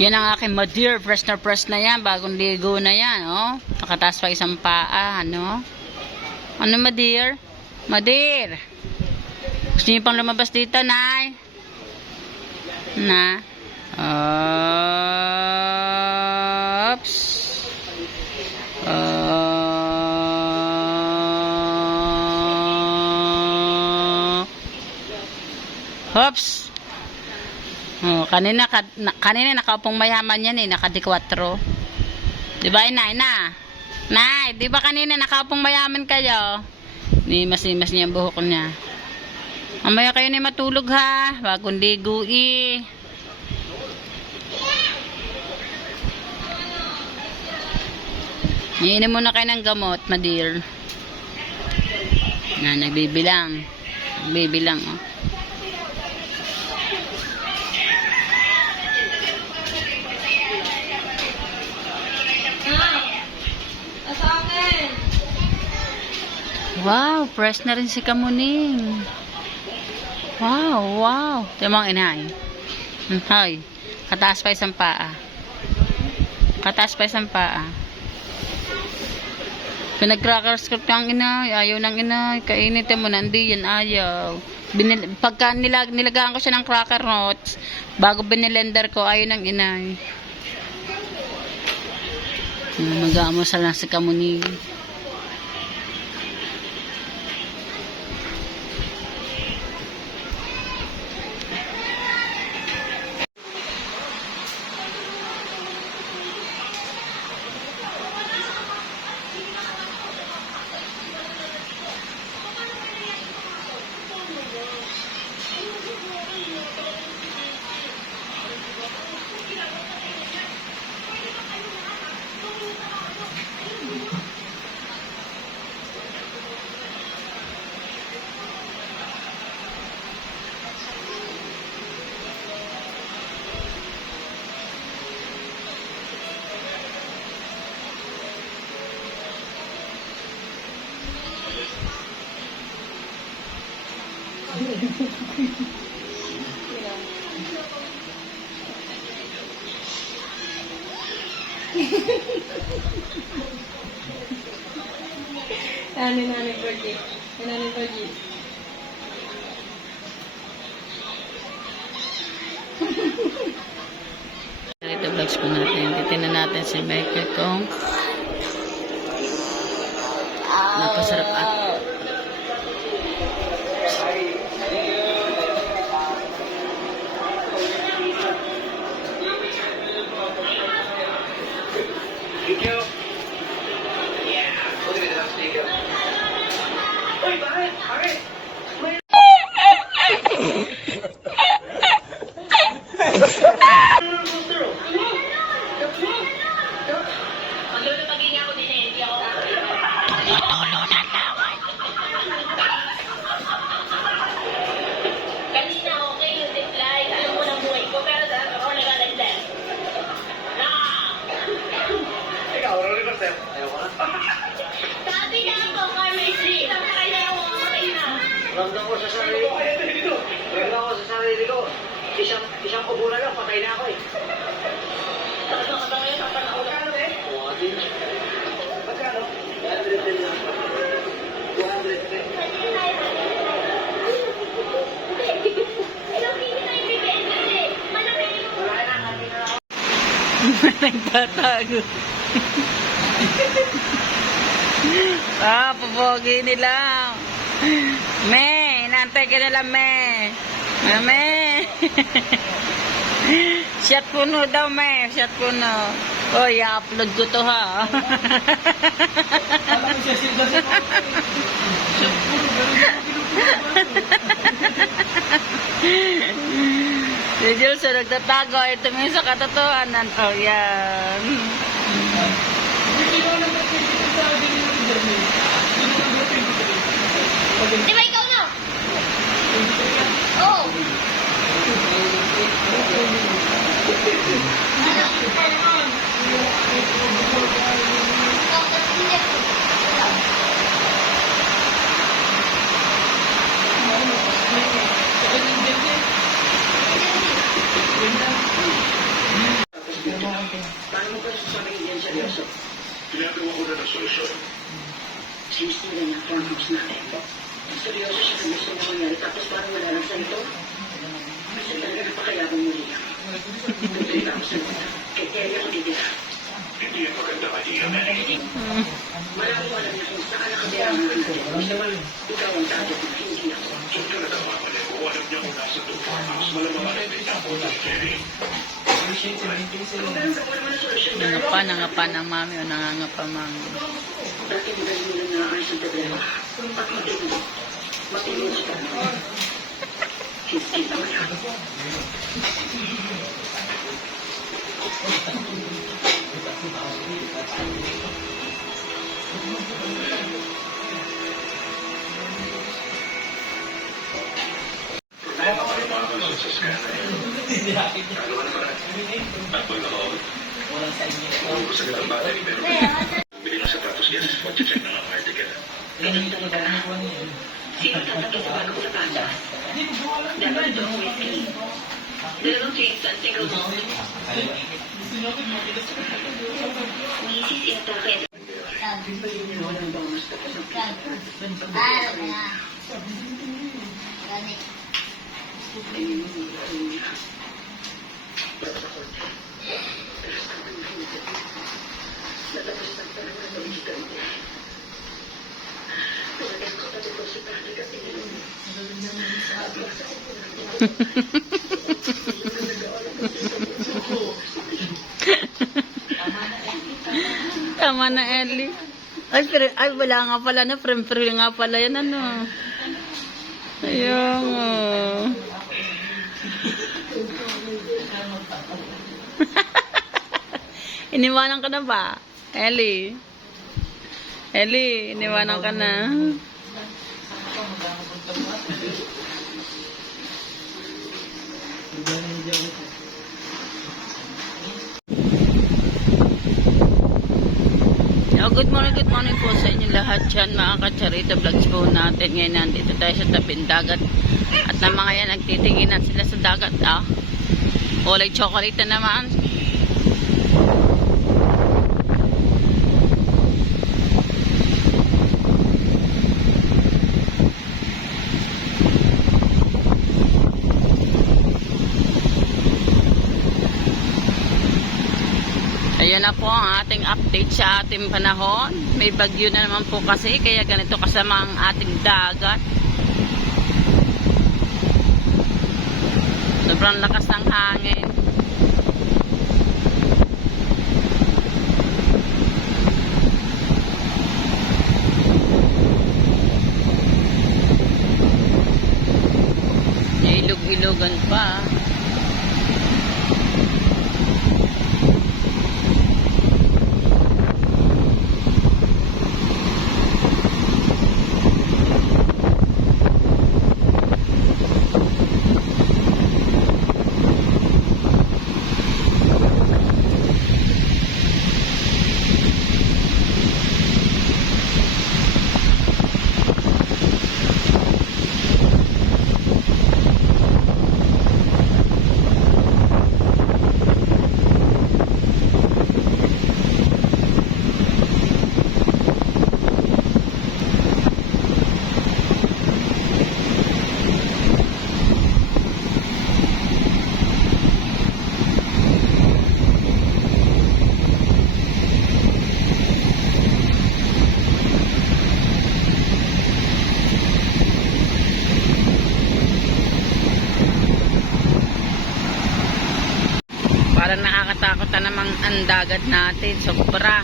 Yan ang aking madear. Press na yan. Bagong ligo na yan. Oh. Nakataas pa isang paa. Ano? Ano madear? Madear. Gusto niyo pang lumabas dito, Nay? Na? Oops. Oops. Oh, kanina nakaupong mayaman yan eh, naka-4. 'Di ba, Nay, na? Nay, 'di ba kanina nakaupong mayaman kayo? Ni mas niya ang buhok niya. Mamaya kayo ni matulog ha, bagong ligo eh. Iinom muna kayo ng gamot, madear. Na, nagbibilang. Nagbibilang, oh. Wow, press na rin si Kamuning. Wow. Timang inay. Hoy, kataas pa isang paa. Kataas pa isang paa. Pinag-crackers ko ng inay. Ayaw ng inay. Kainitin mo na. Hindi yan ayaw. Pagka nilagaan ko siya ng cracker notes, bago binilender ko, ayaw ng inay. Mag-aamusal na si Kamuning. Nanay Virgin. Nanay Virgin. Ito vlogs po natin. Titignan natin si Michael kung napasarap at tumutulo na laway. Kanina okay yung reply. Alam mo na buhay ko, pero dahil ako nag-alagdan. Ikaw, Rolly Marcel. Ayaw ko na. Sabi na ako, Carmesli. Kaya ako okay na. Ramdam ko sa sarili ko. Ramdam ko sa sarili ko. Isang kubo na lang, patay na ako eh. Ano ka ba ngayon? Papanahon na. Magkano eh? 200. Magkano? 200 din lang. 200 din. Ilang kini na yung bibigyan kasi. Malaki. Malaki na, happy na ako. Nagtatago. Pupogi nila. Me, inantay ka nila, me. Me. Shot puno daw, me. Shot puno. Oh, i-upload ko to, ha. Si Jules, nagtatago. Ito minsan sa katotohanan. Oh, yan. Di ba ikaw na? Oo. Ginagawa ko na ng solusyon. Sinisira niya ang farmhouse natin. Seryoso siya na gusto mo mangyari tapos parang wala lang sa ito. Kasi talaga napakayabang mo niya. Tutuloy ako sa mga. Kay Terry ako titira. Hindi ang magandang idea, Melanie. Maraming alam niya kung saan nakabera mo rin ko. Gusto mo, ikaw ang target na hindi ako. Diyan ka na nagmamali. Kung alam niya kung nasa itong farmhouse, malamang alam na itapon ng Jerry. Kung ganun ka po naman ang solusyon na Nangapa ng mami o nangangapa mami. dati magaling mo lang nakaayos ang problema. At matino. Matino siya. Hindi naman yan. Problema ka rin mga kalusot sa scanner. Lalo ka naman. Apple na ako. Ubus agad ang battery pero bili ng sapatos yan. Mag-check na ng article. Ganun talaga. Sino tatanggi sa bagong sapatos? Dapat ito ang whiskey. Dalawang drinks at single malt. Misis inatake. Walang bonus tapos ang Tama na, Ellie. Ay, pero, ay, wala nga pala na. Frame nga pala yan, ano. Ayun. Oh. Iniwanan ka na ba? Ellie? Ellie, iniwanan ka na. Good morning po sa inyo lahat dyan, mga kacharita vlogs po natin. Ngayon nandito tayo sa tabing dagat. At na mga yan, nagtitinginan sila sa dagat. Kulay chocolate na naman. Ayan na po ang ating update sa ating panahon. May bagyo na naman po kasi, kaya ganito kasama ang ating dagat. Sobrang lakas ng hangin. May ilog-ilogan pa. Parang nakakatakot na namang ang dagat natin. Sobra.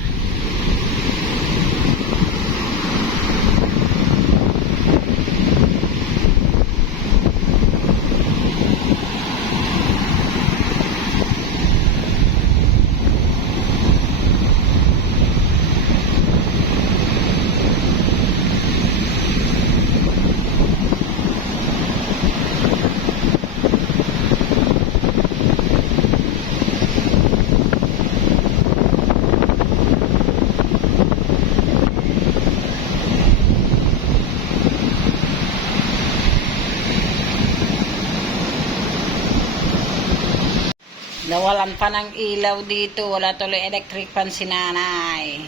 Nawalan pa ng ilaw dito. Wala tuloy electric pan si nanay.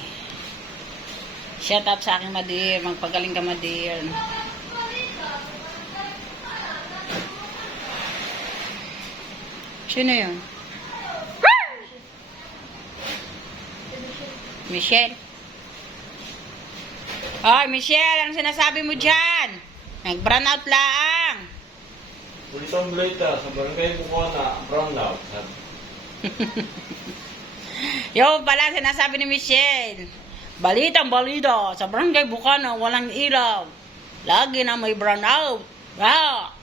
Shout out sa aking Madir. Magpagaling ka, Madir. Sino yun? Michelle. Ay, Michelle, anong sinasabi mo dyan? Nag-brown out laang. Bulitong bulita sa barangay Bukona, brown out. Yo, pala sinasabi ni Michelle. Balitang balita, sa barangay Bukana, walang ilaw. Lagi na may brown out. Ah!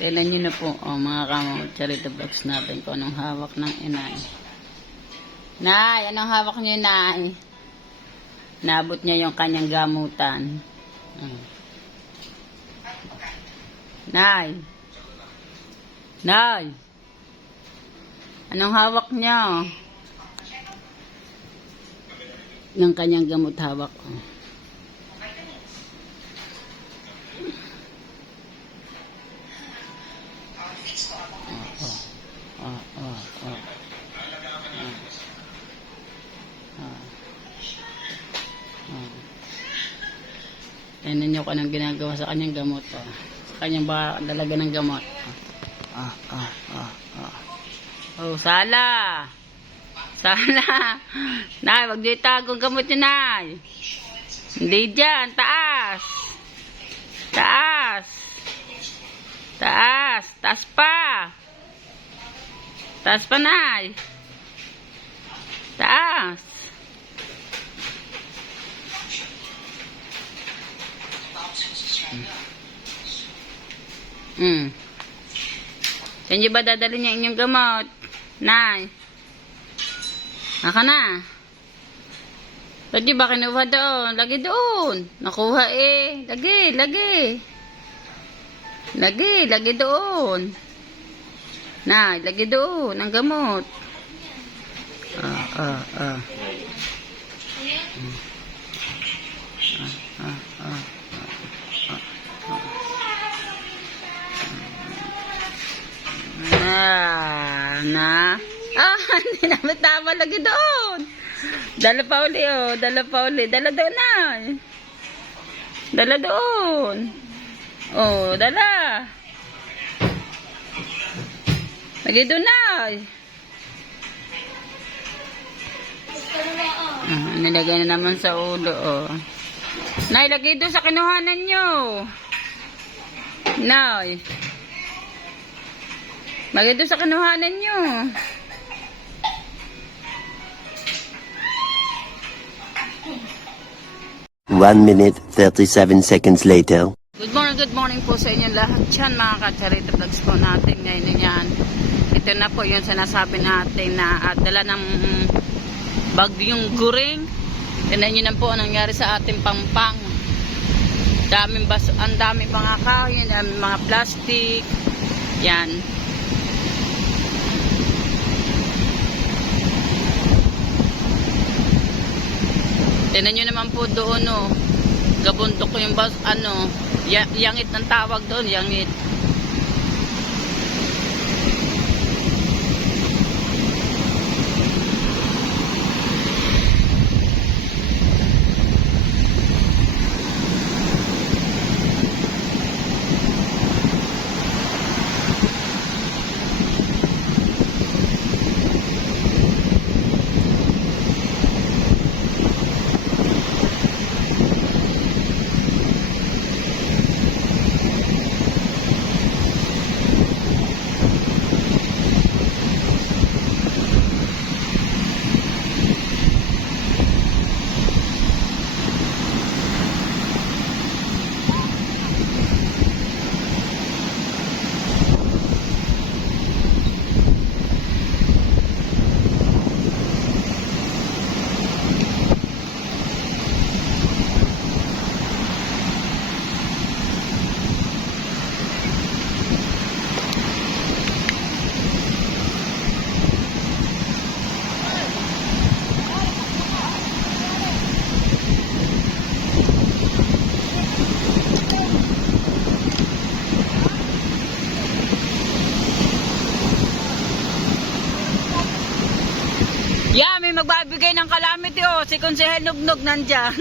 Tignan nyo na po, mga charity vlogs natin kung anong hawak ng inay. Nay, anong hawak nyo, Nay? Nabot niya yung kanyang gamutan. Nay. Nay. Anong hawak niya? Yung kanyang gamot hawak. Tignan nyo kung anong ginagawa sa kanyang gamot. Sa kanyang dalaga ng gamot. Oh, sala. Sala. Nay, wag di tagong gamot niya, Nay. Hindi dyan. Taas. Taas. Taas. Taas pa. Taas pa, Nay. Taas. Saan niyo ba dadalhin niya inyong gamot? Nay. Naka na. Ba't niyo ba kinuha doon? Lagi doon. Nakuha eh. Lagi, lagi. Lagi, lagi doon. Nay, lagi doon. Ang gamot. Hindi na tama lagi doon. Dala pa uli, oh. Dala pa uli. Dala doon, Nay. Dala doon. Oh, dala. Lagi doon, Nay. Nilagay na naman sa ulo, oh. Nay, lagay doon sa kinuhanan nyo. Nay. Lagay doon sa kinuhanan nyo. 1 minute, 37 seconds later. Good morning po sa inyo lahat dyan, mga ka-charity vlogs po natin ngayon yan. Ito na po yung sinasabi natin na dala ng bagyong Guring. Tignan nyo na po ang nangyari sa ating Pampang. Ang daming mga kahoy, daming mga plastic. Yan. Tignan nyo naman po doon, oh. Gabundok ko yung bus, yangit ng tawag doon, yangit. Yeah, may magbabigay ng calamity oh. Si Konsehal Nugnog nandyan.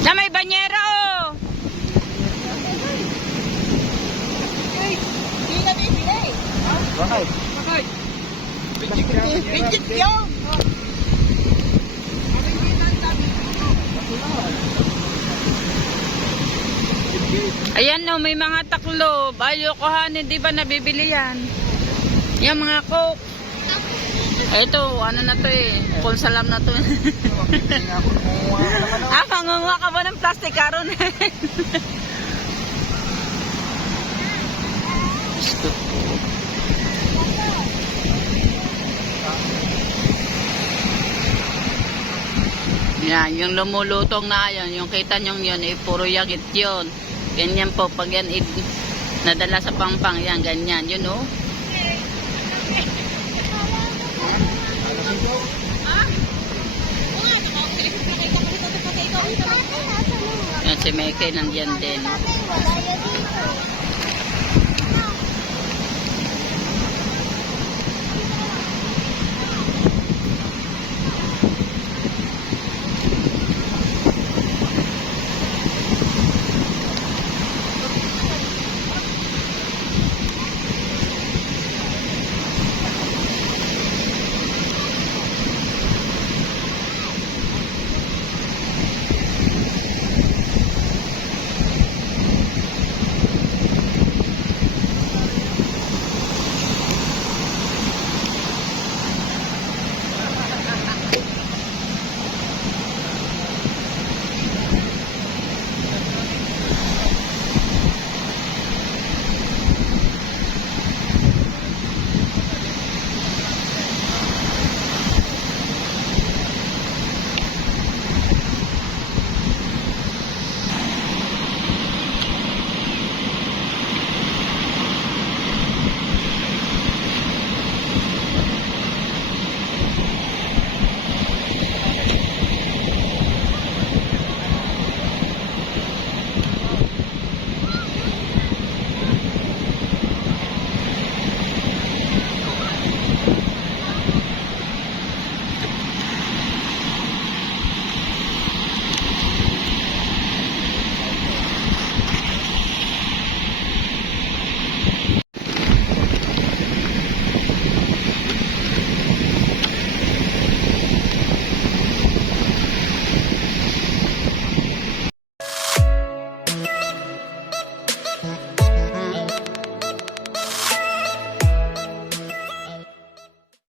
Na may banyera oh. Bigit yun! Ayan no, may mga taklob. Ayoko hanin, di ba nabibili yan? Yung mga coke. Ito, ano na to eh. Konsalam na to. Mangunguha ka ba ng plastic karon? Yan, yung lumulutong na yan, yung kita nyo yun, eh, puro yagit yun. Ganyan po, pag yan nadala sa pangpang, yan, ganyan, yun oh. Yan, si Mekay nandiyan din.